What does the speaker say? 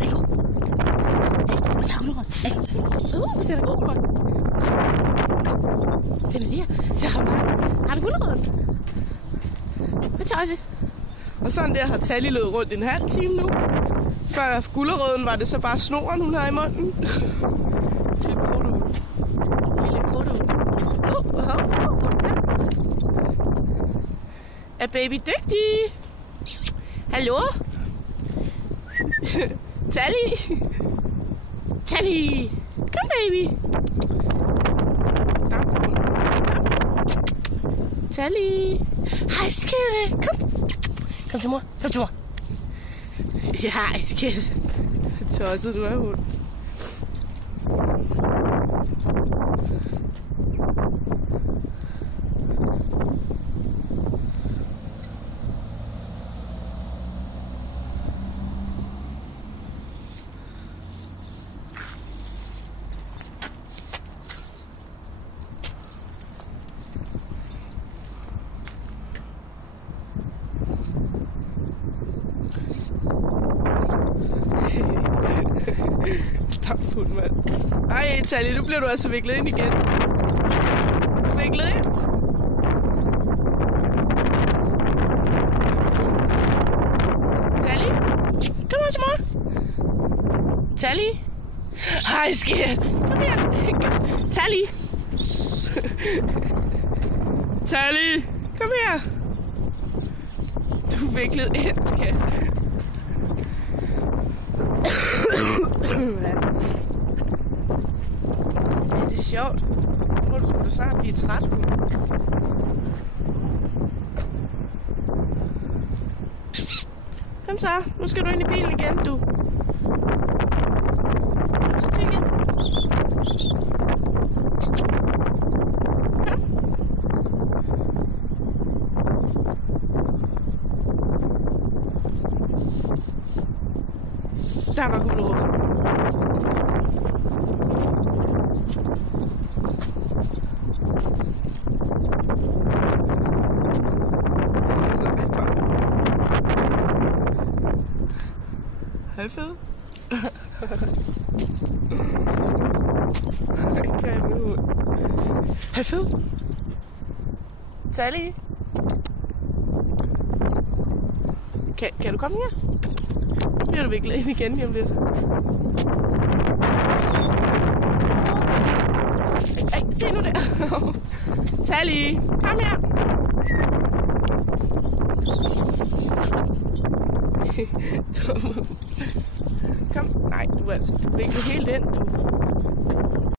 Rico. Hey, tag gulerod. Hey. Den er god, Ron. Den er lige her. Så har du guleroden? Hvad tager også? Og sådan der har Tally løbet rundt en halv time nu. Før gulerøden var det så bare snoren, hun har i munden. Lille krudte. Lille krudte. Er baby dygtig? Hallo? Tally? Tally! Kom, baby! Tally! Hej, skætte! Kom! Kom til mor! Kom til mor! Ja, hej, skætte! Tosset, du er hund. Dampfuld, mand. Ej, Tally, nu bliver du altså viklet ind igen. Du er viklet ind. Tally? Kom her til mor. Tally? Hej, skæt. Kom her. Kom. Tally. Tally, kom her. Du er viklet ind, skat. Ja, det er sjovt. Nu må du sgu da snart blive træt, hund. Kom så, nu skal du ind i bilen igen, du. Så tænk jeg. Kom. Der var gulerod. Hej fed. Hej fed. Tally. Kan du komme her? Så bliver du viklet ind igen lige om lidt. Ej, se nu der. Tally, kom her. Kom. Nej, du er altså viklet helt ind, du.